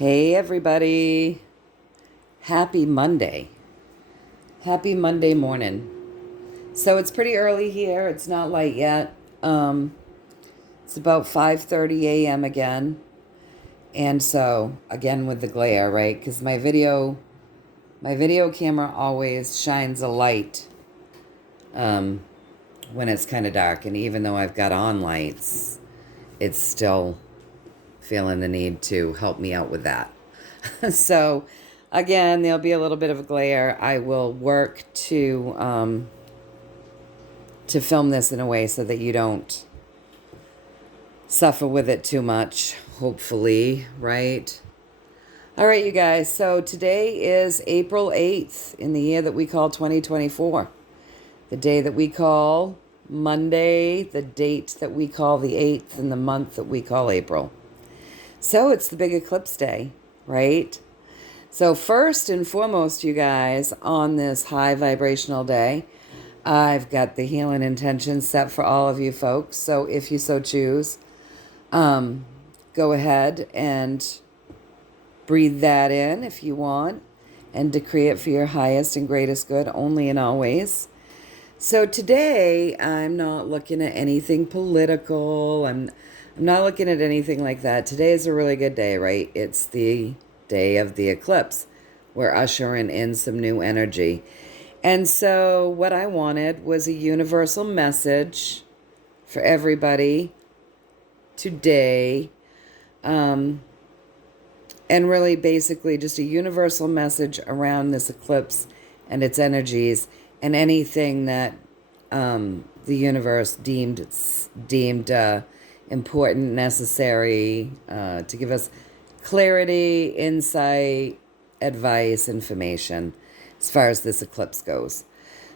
Hey everybody. Happy Monday. Happy Monday morning. So it's pretty early here. It's not light yet. It's about 5:30 a.m. again. And so again with the glare, right? Cuz my video camera always shines a light when it's kind of dark, and even though I've got on lights, it's still feeling the need to help me out with that. So, again, there'll be a little bit of a glare. I will work to film this in a way so that you don't suffer with it too much, hopefully, right? All right, you guys. So today is April 8th in the year that we call 2024. The day that we call Monday, the date that we call the 8th, and the month that we call April. So it's the big eclipse day, right? So first and foremost, you guys, on this high vibrational day, I've got the healing intention set for all of you folks. So if you so choose, go ahead and breathe that in if you want, and decree it for your highest and greatest good only and always. So today, I'm not looking at anything political. I'm not looking at anything like that. Today is a really good day, right? It's the day of the eclipse. We're ushering in some new energy. And so what I wanted was a universal message for everybody today. And really basically just a universal message around this eclipse and its energies and anything that the universe deemed important, necessary, to give us clarity, insight, advice, information as far as this eclipse goes.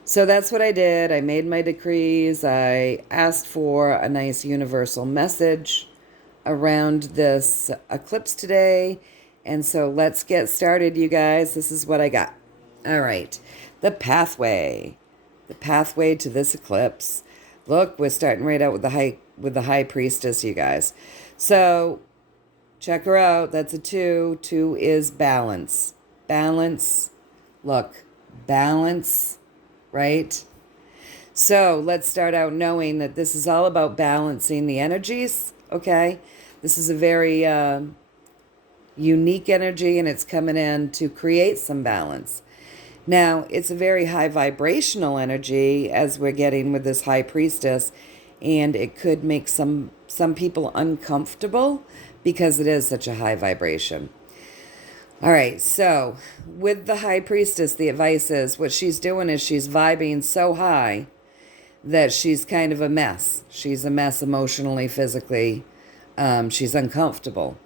So that's what I did. I made my decrees. I asked for a nice universal message around this eclipse today. And so let's get started, you guys. This is what I got. All right. The pathway to this eclipse. Look, we're starting right out with the high priestess, you guys. So check her out. That's a 2. 2 is balance. Balance. Look, balance, right? So let's start out knowing that this is all about balancing the energies, okay? This is a very unique energy, and it's coming in to create some balance. Now, it's a very high vibrational energy as we're getting with this high priestess, and it could make some people uncomfortable because it is such a high vibration. All right, so with the high priestess, the advice is what she's doing is she's vibing so high that she's kind of a mess. She's a mess emotionally, physically. She's uncomfortable.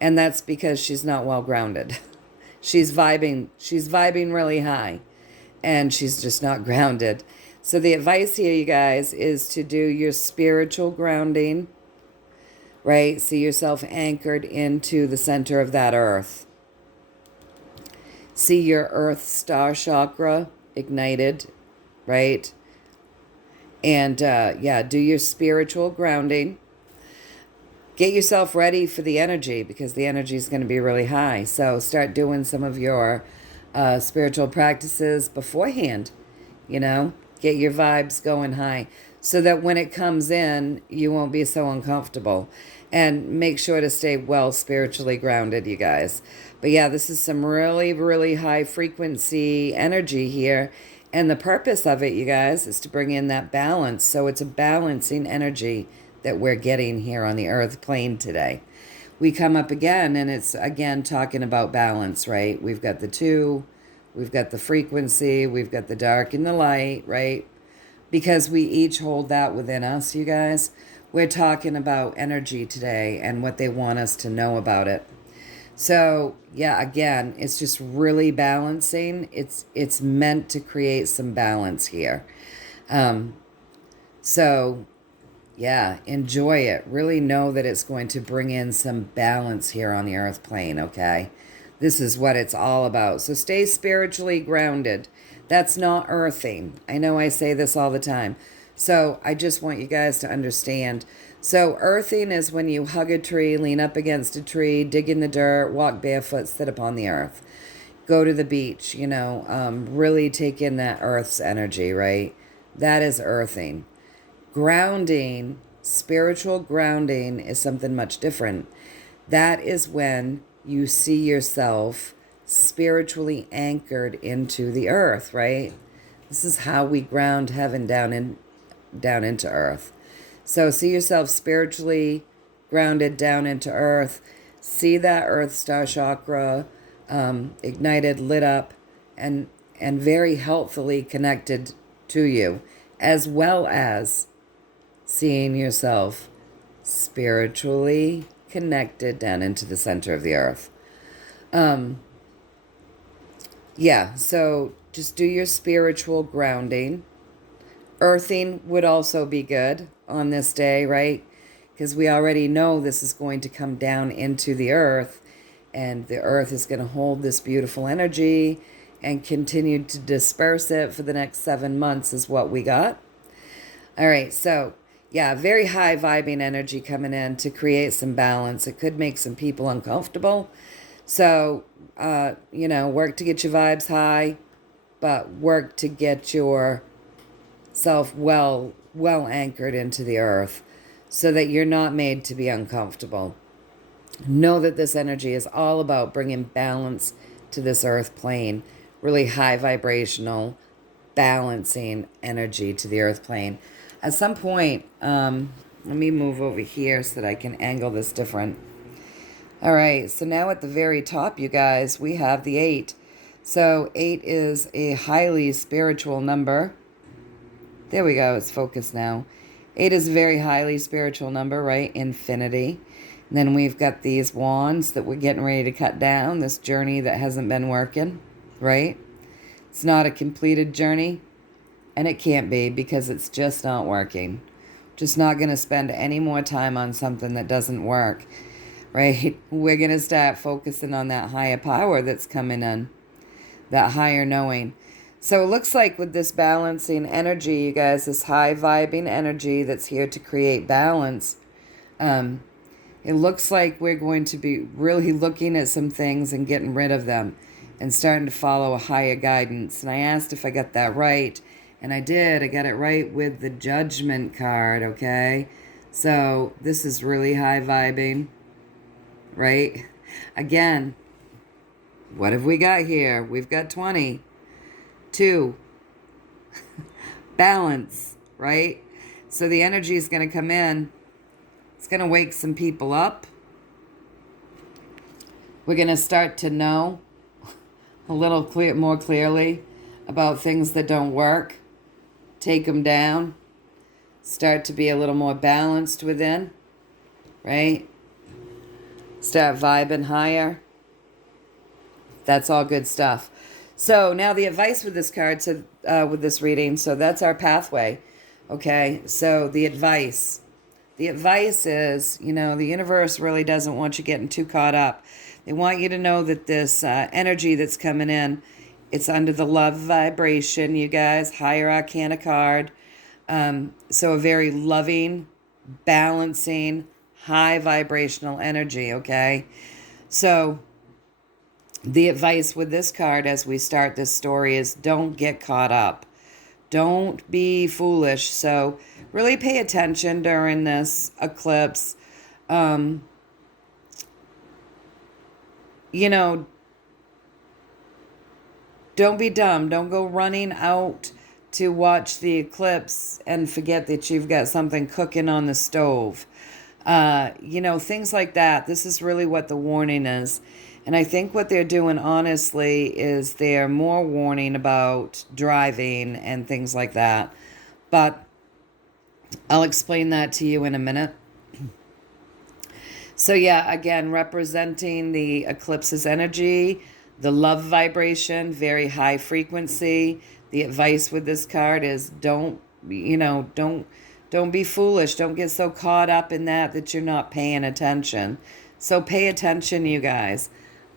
And that's because she's not well grounded. She's vibing really high, and she's just not grounded. So the advice here, you guys, is to do your spiritual grounding, right? See yourself anchored into the center of that earth. See your earth star chakra ignited, right? And do your spiritual grounding. Get yourself ready for the energy, because the energy is going to be really high. So start doing some of your spiritual practices beforehand, get your vibes going high so that when it comes in, you won't be so uncomfortable. And make sure to stay well spiritually grounded, you guys. But yeah, this is some really, really high frequency energy here. And the purpose of it, you guys, is to bring in that balance. So it's a balancing energy that we're getting here on the earth plane today. We come up again, and it's again talking about balance, right? We've got the 2, we've got the frequency, we've got the dark and the light, right? Because we each hold that within us, you guys. We're talking about energy today and what they want us to know about it. So yeah, again, it's just really balancing. It's meant to create some balance here. Yeah, enjoy it. Really know that it's going to bring in some balance here on the earth plane, okay? This is what it's all about. So stay spiritually grounded. That's not earthing. I know I say this all the time. So I just want you guys to understand So earthing is when you hug a tree, lean up against a tree, dig in the dirt, walk barefoot, sit upon the earth. Go to the beach, really take in that earth's energy, right? That is earthing. Grounding, spiritual grounding, is something much different. That is when you see yourself spiritually anchored into the earth, right? This is how we ground heaven down into earth. So see yourself spiritually grounded down into earth. See that earth star chakra ignited, lit up, and very healthfully connected to you, as well as seeing yourself spiritually connected down into the center of the earth. So just do your spiritual grounding. Earthing would also be good on this day, right? Because we already know this is going to come down into the earth, and the earth is going to hold this beautiful energy and continue to disperse it for the next 7 months is what we got. All right, so yeah, very high vibing energy coming in to create some balance. It could make some people uncomfortable. So, work to get your vibes high, but work to get yourself well anchored into the earth so that you're not made to be uncomfortable. Know that this energy is all about bringing balance to this earth plane, really high vibrational, balancing energy to the earth plane. At some point, let me move over here so that I can angle this different. All right, so now at the very top, you guys, we have the 8. So 8 is a highly spiritual number. There we go, it's focused now. 8 is a very highly spiritual number, right? Infinity. And then we've got these wands that we're getting ready to cut down, this journey that hasn't been working, right? It's not a completed journey, and it can't be because it's just not working. Just not going to spend any more time on something that doesn't work, right? We're going to start focusing on that higher power that's coming in, that higher knowing. So it looks like with this balancing energy, you guys, this high vibing energy that's here to create balance, it looks like we're going to be really looking at some things and getting rid of them and starting to follow a higher guidance. And I asked if I got that right, and I did. I got it right with the Judgment card, okay? So this is really high vibing, right? Again, what have we got here? We've got 20. 2. Balance, right? So the energy is going to come in. It's going to wake some people up. We're going to start to know a little more clearly about things that don't work. Take them down. Start to be a little more balanced within, right? Start vibing higher. That's all good stuff. So now the advice with this card, with this reading, so that's our pathway, okay? So the advice is, the universe really doesn't want you getting too caught up. They want you to know that this energy that's coming in, it's under the love vibration, you guys, higher arcana card. So a very loving, balancing, high vibrational energy, okay? So the advice with this card as we start this story is don't get caught up. Don't be foolish. So really pay attention during this eclipse. Don't be dumb. Don't go running out to watch the eclipse and forget that you've got something cooking on the stove. Things like that. This is really what the warning is. And I think what they're doing, honestly, is they're more warning about driving and things like that. But I'll explain that to you in a minute. So yeah, again, representing the eclipse's energy, the love vibration, very high frequency. The advice with this card is don't be foolish. Don't get so caught up in that you're not paying attention. So pay attention, you guys.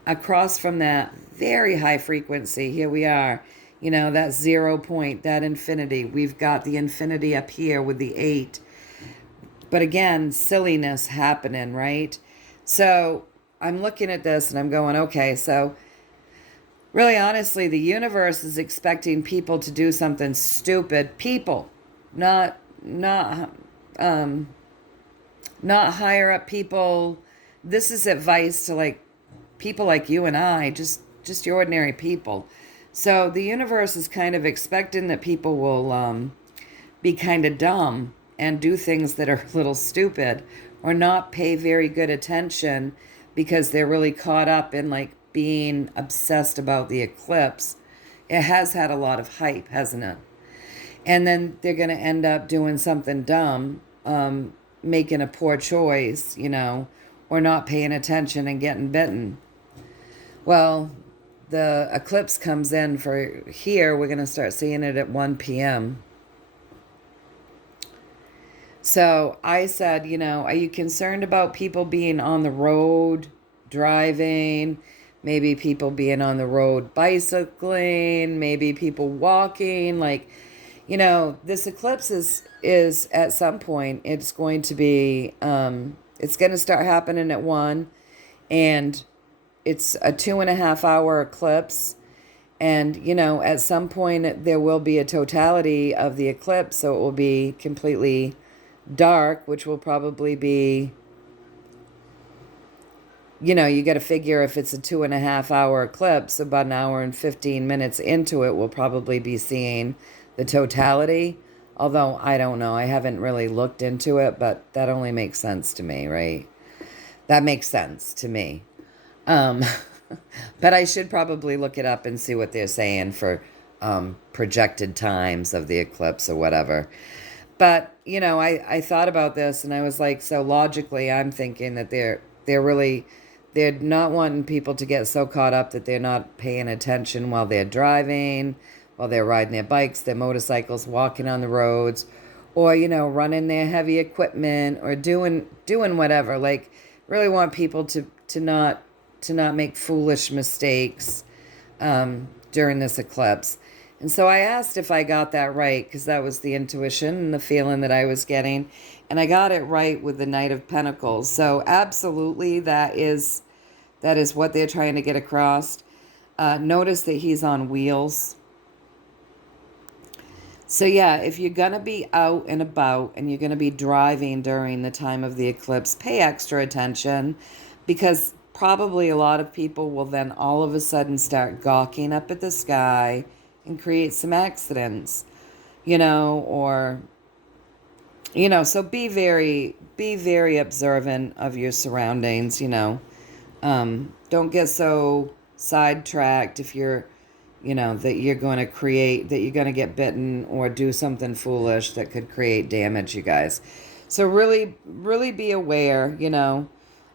Across from that very high frequency, here we are, that 0 point, that infinity. We've got the infinity up here with the 8. But again, silliness happening, right? So I'm looking at this and I'm going, okay, so really honestly, the universe is expecting people to do something stupid. People, not um not higher up people. This is advice to like people like you and I, just your ordinary people. So the universe is kind of expecting that people will be kind of dumb and do things that are a little stupid or not pay very good attention because they're really caught up in like being obsessed about the eclipse. It has had a lot of hype, hasn't it? And then they're going to end up doing something dumb, making a poor choice, or not paying attention and getting bitten. Well, the eclipse comes in for here. We're going to start seeing it at 1 p.m. So I said, are you concerned about people being on the road driving? Maybe people being on the road bicycling, maybe people walking. Like, this eclipse is at some point, it's going to be, it's going to start happening at 1, and it's a 2.5 hour eclipse. And, at some point there will be a totality of the eclipse. So it will be completely dark, which will probably be, you got to figure if it's a 2.5 hour eclipse, about an hour and 15 minutes into it, we'll probably be seeing the totality. Although I don't know, I haven't really looked into it, but that only makes sense to me, right? That makes sense to me. But I should probably look it up and see what they're saying for projected times of the eclipse or whatever. But, I thought about this and I was like, so logically, I'm thinking that they're not wanting people to get so caught up that they're not paying attention while they're driving, while they're riding their bikes, their motorcycles, walking on the roads, or, running their heavy equipment or doing whatever. Like, really want people to not make foolish mistakes during this eclipse. And so I asked if I got that right, because that was the intuition and the feeling that I was getting. And I got it right with the Knight of Pentacles. So absolutely, that is what they're trying to get across. Notice that he's on wheels. So yeah, if you're going to be out and about and you're going to be driving during the time of the eclipse, pay extra attention, because probably a lot of people will then all of a sudden start gawking up at the sky and create some accidents, or, so be very observant of your surroundings, don't get so sidetracked if you're, that you're going to get bitten or do something foolish that could create damage, you guys. So really, really be aware,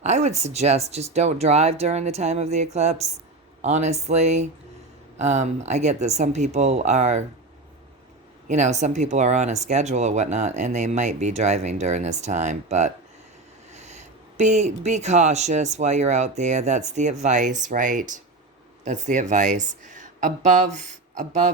I would suggest just don't drive during the time of the eclipse, honestly. I get that some people are on a schedule or whatnot, and they might be driving during this time, but be cautious while you're out there. That's the advice, right? That's the advice. Above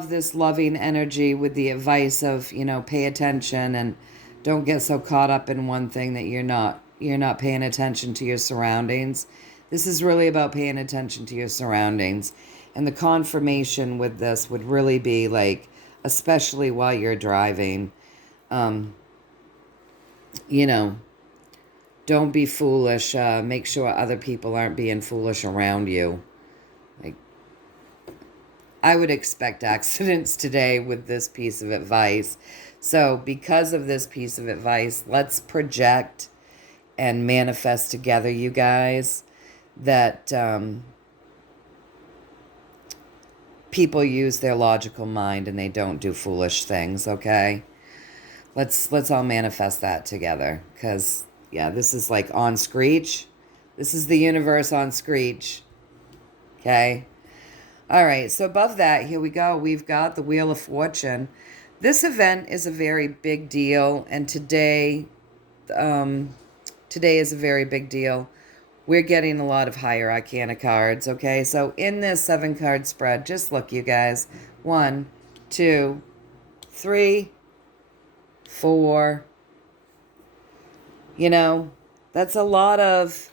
this loving energy with the advice of, pay attention and don't get so caught up in one thing that you're not paying attention to your surroundings. This is really about paying attention to your surroundings. And the confirmation with this would really be like, especially while you're driving, don't be foolish. Make sure other people aren't being foolish around you. Like, I would expect accidents today with this piece of advice. So because of this piece of advice, let's project and manifest together, you guys, that people use their logical mind and they don't do foolish things, okay? Let's all manifest that together, because, yeah, this is like on Screech. This is the universe on Screech, okay? All right, so above that, here we go. We've got the Wheel of Fortune. This event is a very big deal, and today is a very big deal. We're getting a lot of higher arcana cards, okay? So in this 7-card spread, just look, you guys. 1, 2, 3, 4, You know, that's a lot of,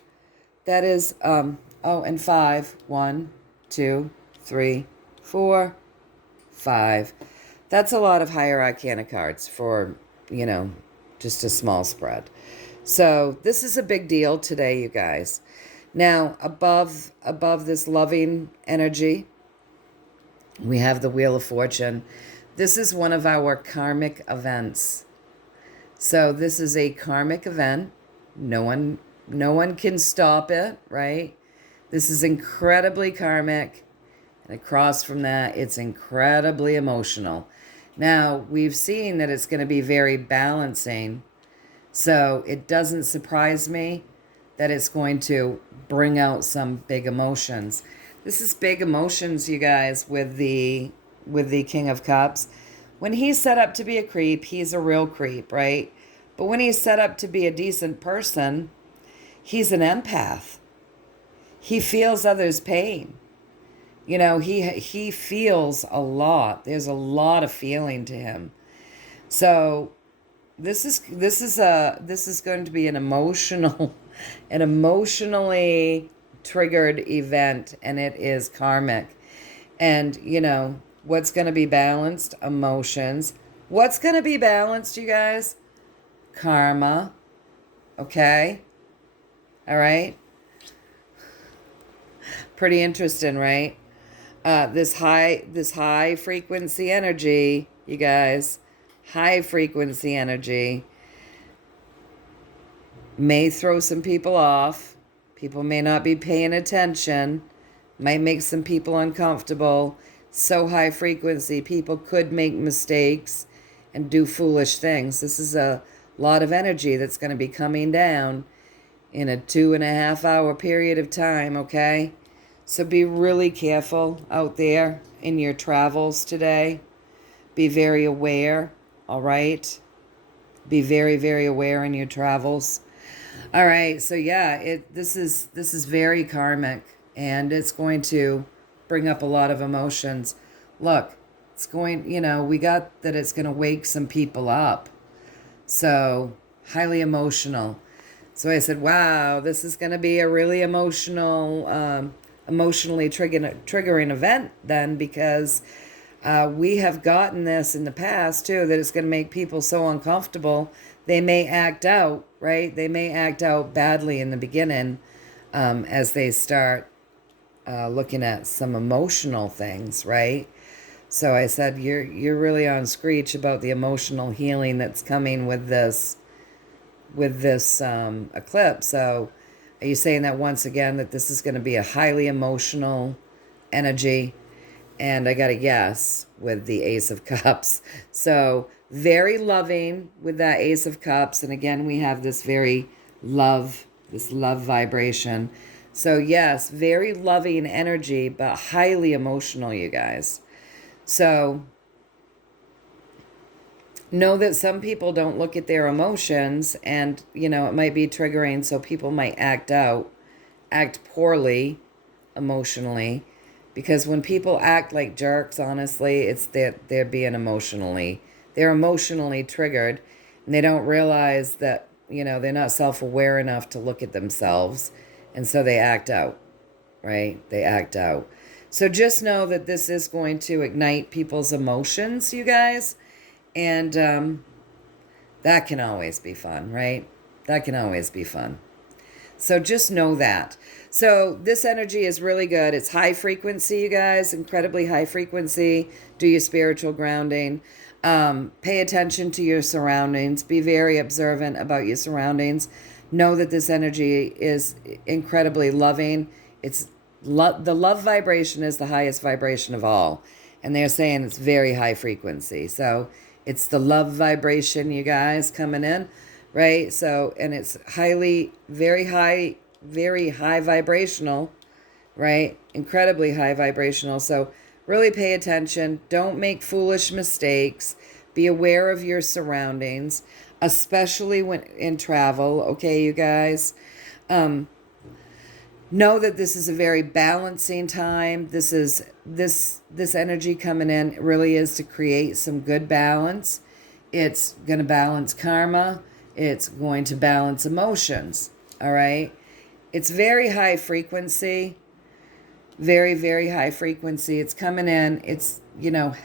that is, and 5. 1, 2, 3, 4, 5. That's a lot of higher arcana cards for, you know, just a small spread. So this is a big deal today, you guys. Now, above this loving energy, we have the Wheel of Fortune. This is one of our karmic events. So this is a karmic event. No one can stop it, right? This is incredibly karmic. And across from that, it's incredibly emotional. Now, we've seen that it's going to be very balancing. So it doesn't surprise me that it's going to bring out some big emotions. This is big emotions, you guys, with the King of Cups. When he's set up to be a creep, he's a real creep, right? But when he's set up to be a decent person, he's an empath. He feels others' pain. You know, he feels a lot. There's a lot of feeling to him. So this is going to be an emotionally triggered event, and it is karmic. And you know, what's going to be balanced? Emotions. What's going to be balanced, you guys? Karma. Okay? All right? Pretty interesting, right? This high frequency energy, you guys, high frequency energy may throw some people off. People may not be paying attention, might make some people uncomfortable. So high frequency, people could make mistakes and do foolish things. This is a lot of energy that's going to be coming down in a 2.5 hour period of time, okay? So be really careful out there in your travels today. Be very aware, all right? Be very, very aware in your travels. All right, so yeah, this is very karmic, and it's going to bring up a lot of emotions. Look, it's going, you know, we got that it's going to wake some people up. So, highly emotional. So I said, wow, this is going to be a really emotionally triggering event then, because we have gotten this in the past too, that it's going to make people so uncomfortable. They may act out, right? They may act out badly in the beginning as they start looking at some emotional things, right? So I said, you're really on screech about the emotional healing that's coming with this eclipse. So are you saying that once again, that this is going to be a highly emotional energy? And I got a yes with the Ace of Cups. So very loving with that Ace of Cups. And again, we have this love vibration. So yes, very loving energy, but highly emotional, you guys. So know that some people don't look at their emotions, and, you know, it might be triggering, so people might act poorly emotionally, because when people act like jerks, honestly, it's that they're emotionally triggered, and they don't realize that, you know, they're not self-aware enough to look at themselves, and so they act out, right? They act out. So just know that this is going to ignite people's emotions, you guys. And that can always be fun, right? That can always be fun. So just know that. So this energy is really good. It's high frequency, you guys, incredibly high frequency. Do your spiritual grounding. Pay attention to your surroundings. Be very observant about your surroundings. Know that this energy is incredibly loving. It's the love vibration is the highest vibration of all. And they're saying it's very high frequency. So it's the love vibration, you guys, coming in, right? So, and it's very high vibrational, right? Incredibly high vibrational. So really pay attention. Don't make foolish mistakes. Be aware of your surroundings, especially when in travel, okay, you guys? Know that this is a very balancing time. This energy coming in really is to create some good balance. It's going to balance karma. It's going to balance emotions. All right. It's very high frequency. Very, very high frequency. It's coming in. It's,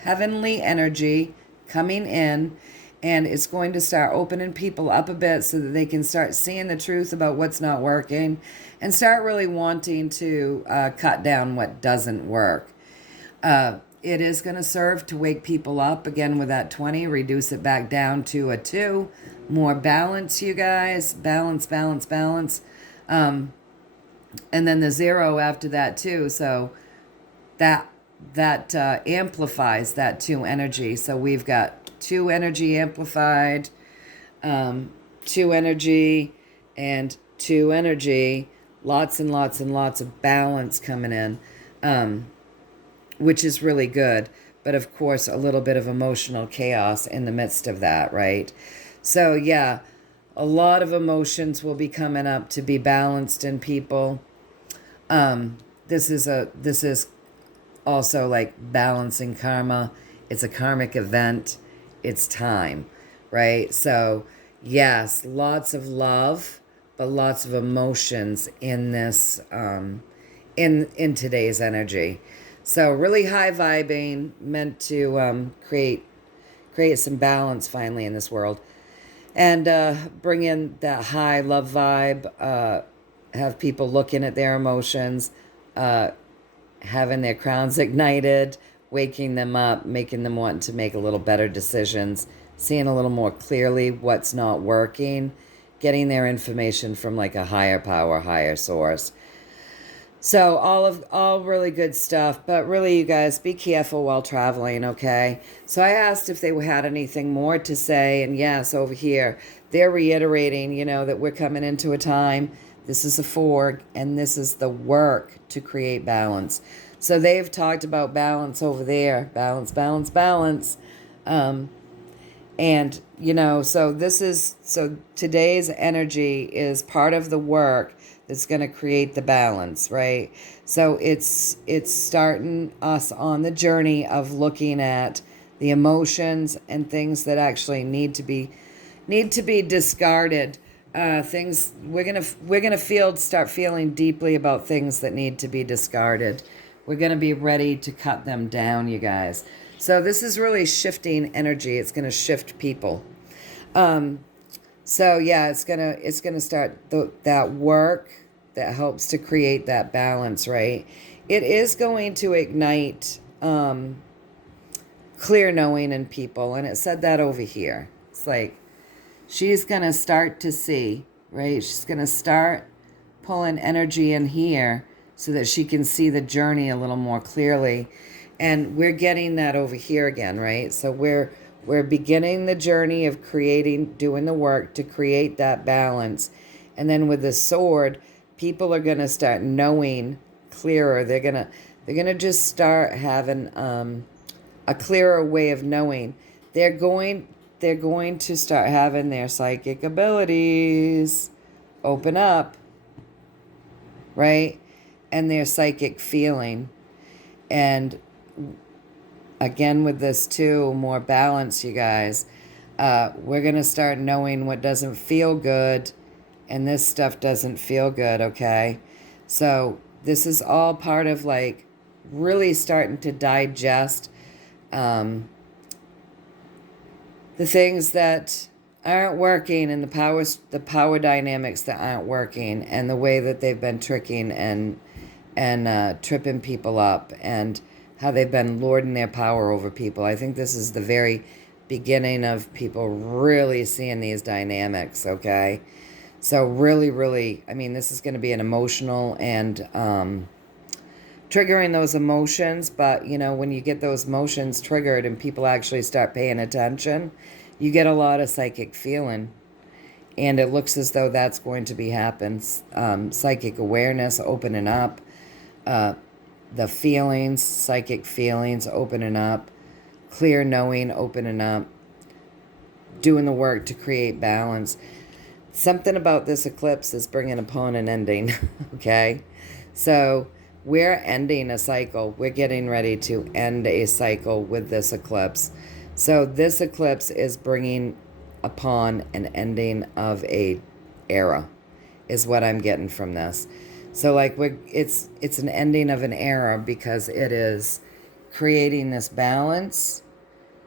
heavenly energy coming in. And it's going to start opening people up a bit so that they can start seeing the truth about what's not working and start really wanting to cut down what doesn't work. It is going to serve to wake people up again with that 20, reduce it back down to a 2. More balance, you guys. Balance, balance, balance. And then the 0 after that too. So that amplifies that 2 energy. So we've got 2 energy amplified, 2 energy, and 2 energy. Lots and lots and lots of balance coming in, which is really good. But of course, a little bit of emotional chaos in the midst of that, right? So yeah, a lot of emotions will be coming up to be balanced in people. This is also like balancing karma. It's a karmic event. It's time, right? So yes, lots of love, but lots of emotions in this, in today's energy. So really high vibing, meant to create some balance finally in this world, and bring in that high love vibe. Have people looking at their emotions, having their crowns ignited, waking them up, making them want to make a little better decisions, seeing a little more clearly what's not working, getting their information from like a higher power, higher source. So all really good stuff, but really, you guys, be careful while traveling, okay? So I asked if they had anything more to say, and yes, over here, they're reiterating, that we're coming into a time, this is a 4, and this is the work to create balance. So they've talked about balance over there. Balance, balance, balance. And, so today's energy is part of the work that's going to create the balance, right? So it's starting us on the journey of looking at the emotions and things that actually need to be discarded. Things we're gonna start feeling deeply about things that need to be discarded. We're going to be ready to cut them down, you guys. So this is really shifting energy. It's going to shift people. So yeah, it's gonna start that work that helps to create that balance, right? It is going to ignite clear knowing in people, and it said that over here. It's like she's gonna start to see, right? She's gonna start pulling energy in here so that she can see the journey a little more clearly. And we're getting that over here again, right? So we're beginning the journey of doing the work to create that balance. And then with the sword, people are going to start knowing clearer. They're going to just start having a clearer way of knowing. They're going to start having their psychic abilities open up, right? And their psychic feeling. And again, with this too, more balance, you guys. We're going to start knowing what doesn't feel good, and this stuff doesn't feel good, okay? So this is all part of like really starting to digest the things that aren't working, and the power dynamics that aren't working, and the way that they've been tricking and tripping people up, and how they've been lording their power over people. I think this is the very beginning of people really seeing these dynamics, okay? So really, really, I mean, this is going to be an emotional and triggering those emotions, but, when you get those emotions triggered and people actually start paying attention, you get a lot of psychic feeling. And it looks as though that's going to be happening. Psychic awareness opening up. The feelings, psychic feelings opening up. Clear knowing opening up. Doing the work to create balance. Something about this eclipse is bringing upon an ending. Okay? So we're ending a cycle. We're getting ready to end a cycle with this eclipse. So this eclipse is bringing upon an ending of a era, is what I'm getting from this. So like it's an ending of an era because it is creating this balance,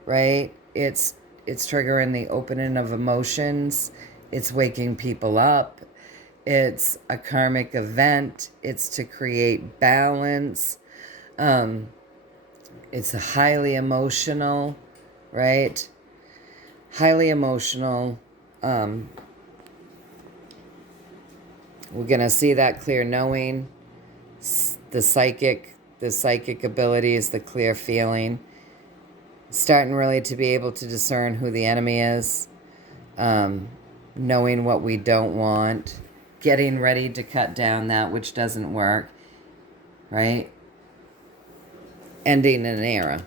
right? It's triggering the opening of emotions. It's waking people up. It's a karmic event. It's to create balance. It's a highly emotional, right? Highly emotional. We're going to see that clear knowing, the psychic abilities, the clear feeling, starting really to be able to discern who the enemy is, knowing what we don't want, getting ready to cut down that which doesn't work, right? Ending an era.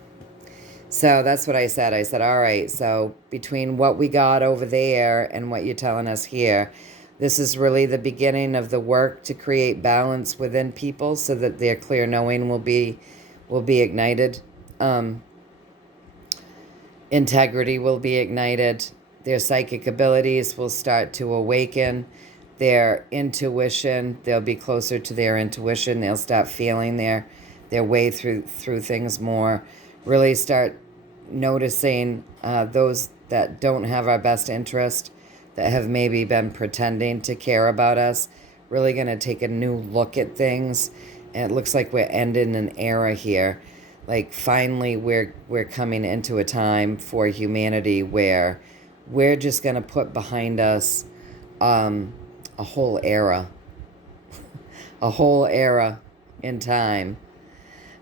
So that's what I said. I said, all right, so between what we got over there and what you're telling us here, this is really the beginning of the work to create balance within people so that their clear knowing will be ignited. Integrity will be ignited. Their psychic abilities will start to awaken. Their intuition, they'll be closer to their intuition. They'll start feeling their way through things more. Really start noticing those that don't have our best interest, that have maybe been pretending to care about us, really going to take a new look at things. And it looks like we're ending an era here. Like finally we're coming into a time for humanity where we're just going to put behind us a whole era. A whole era in time.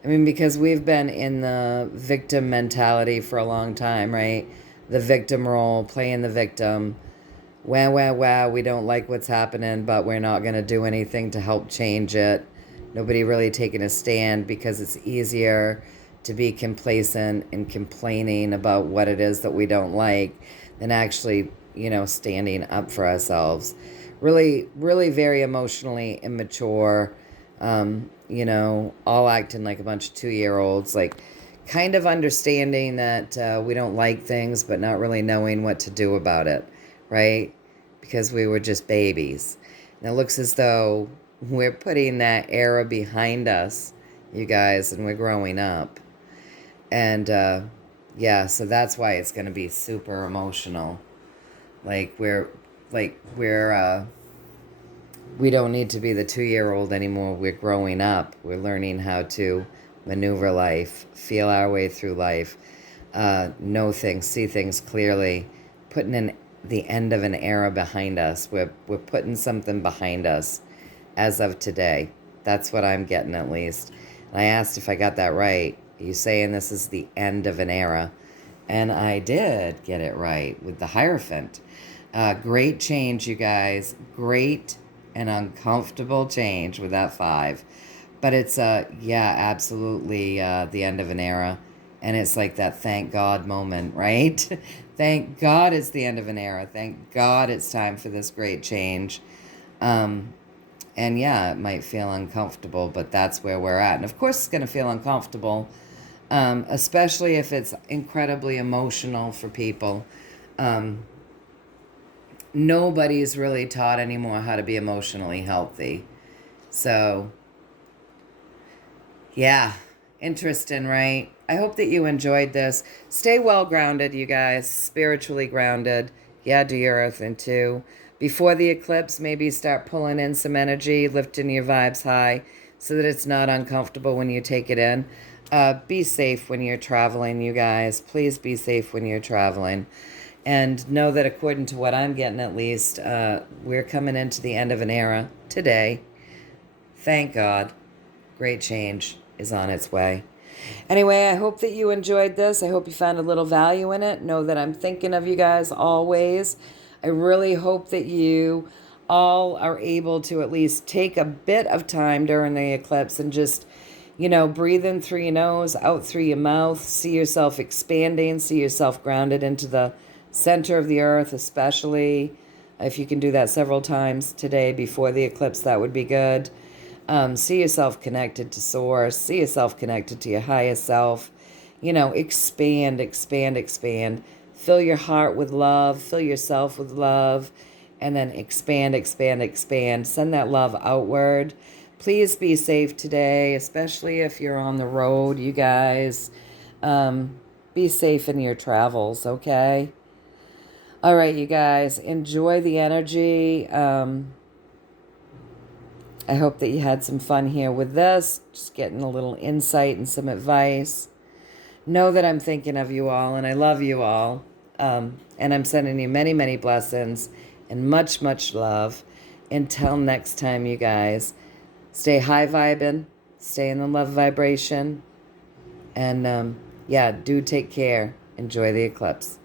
I mean, because we've been in the victim mentality for a long time, right? The victim role, playing the victim. Wow, we don't like what's happening, but we're not going to do anything to help change it. Nobody really taking a stand because it's easier to be complacent and complaining about what it is that we don't like than actually, standing up for ourselves. Really, really very emotionally immature, all acting like a bunch of 2-year-olds, like kind of understanding that we don't like things, but not really knowing what to do about it, right? Because we were just babies. And it looks as though we're putting that era behind us, you guys, and we're growing up. And so that's why it's going to be super emotional. We don't need to be the 2-year-old anymore. We're growing up. We're learning how to maneuver life, feel our way through life, know things, see things clearly, putting in the end of an era behind us. We're putting something behind us as of today. That's what I'm getting, at least. And I asked if I got that right. Are you saying this is the end of an era? And I did get it right with the Hierophant. Great change, you guys. Great and uncomfortable change with that 5. But it's, absolutely the end of an era. And it's like that thank God moment, right? Thank God it's the end of an era. Thank God it's time for this great change. And yeah, it might feel uncomfortable, but that's where we're at. And of course it's going to feel uncomfortable, especially if it's incredibly emotional for people. Nobody's really taught anymore how to be emotionally healthy. So, yeah, interesting, right? I hope that you enjoyed this. Stay well grounded, you guys, spiritually grounded. Yeah, do your earthing too. Before the eclipse, maybe start pulling in some energy, lifting your vibes high so that it's not uncomfortable when you take it in. Be safe when you're traveling, you guys. Please be safe when you're traveling. And know that according to what I'm getting, at least, we're coming into the end of an era today. Thank God. Great change is on its way. Anyway, I hope that you enjoyed this. I hope you found a little value in it. Know that I'm thinking of you guys always. I really hope that you all are able to at least take a bit of time during the eclipse and just, breathe in through your nose, out through your mouth, see yourself expanding, see yourself grounded into the center of the earth, especially if you can do that several times today before the eclipse, that would be good. See yourself connected to source, see yourself connected to your highest self, expand. Fill your heart with love. Fill yourself with love. And then expand, expand, expand. Send that love outward. Please be safe today, especially if you're on the road, you guys. Be safe in your travels, okay? All right, you guys. Enjoy the energy. I hope that you had some fun here with this. Just getting a little insight and some advice. Know that I'm thinking of you all and I love you all. And I'm sending you many, many blessings and much, much love. Until next time, you guys, stay high vibing, stay in the love vibration, and yeah, do take care. Enjoy the eclipse.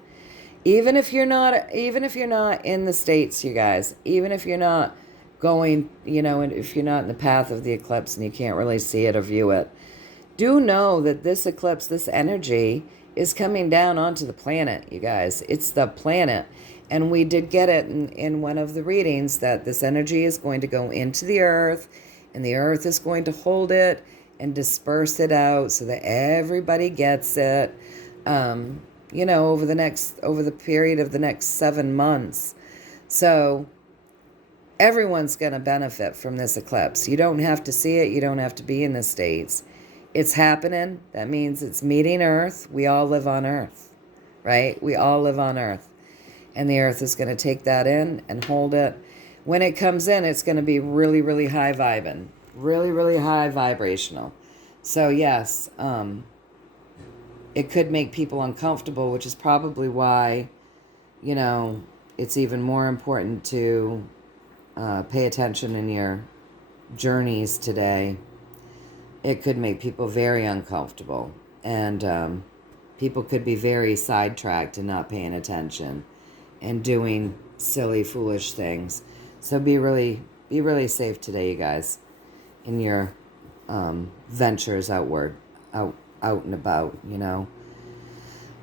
Even if you're not in the States, you guys, even if you're not going, and if you're not in the path of the eclipse and you can't really see it or view it, do know that this eclipse, this energy, is coming down onto the planet, you guys. It's the planet. And we did get it in one of the readings that this energy is going to go into the earth, and the earth is going to hold it and disperse it out so that everybody gets it, over the period of the next 7 months. So everyone's going to benefit from this eclipse. You don't have to see it. You don't have to be in the States. It's happening. That means it's meeting Earth. We all live on Earth, right? We all live on Earth. And the Earth is going to take that in and hold it. When it comes in, it's going to be really, really high vibing. Really, really high vibrational. So yes, it could make people uncomfortable, which is probably why, it's even more important to pay attention in your journeys today. It could make people very uncomfortable, and people could be very sidetracked and not paying attention and doing silly, foolish things. So be really safe today, you guys, in your ventures outward, out and about.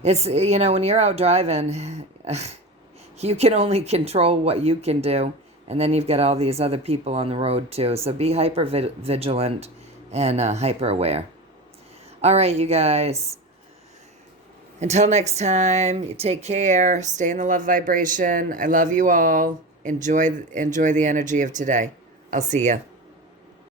It's when you're out driving, you can only control what you can do, and then you've got all these other people on the road too. So be hyper vigilant and hyper aware. All right, you guys. Until next time, you take care. Stay in the love vibration. I love you all. Enjoy the energy of today. I'll see ya.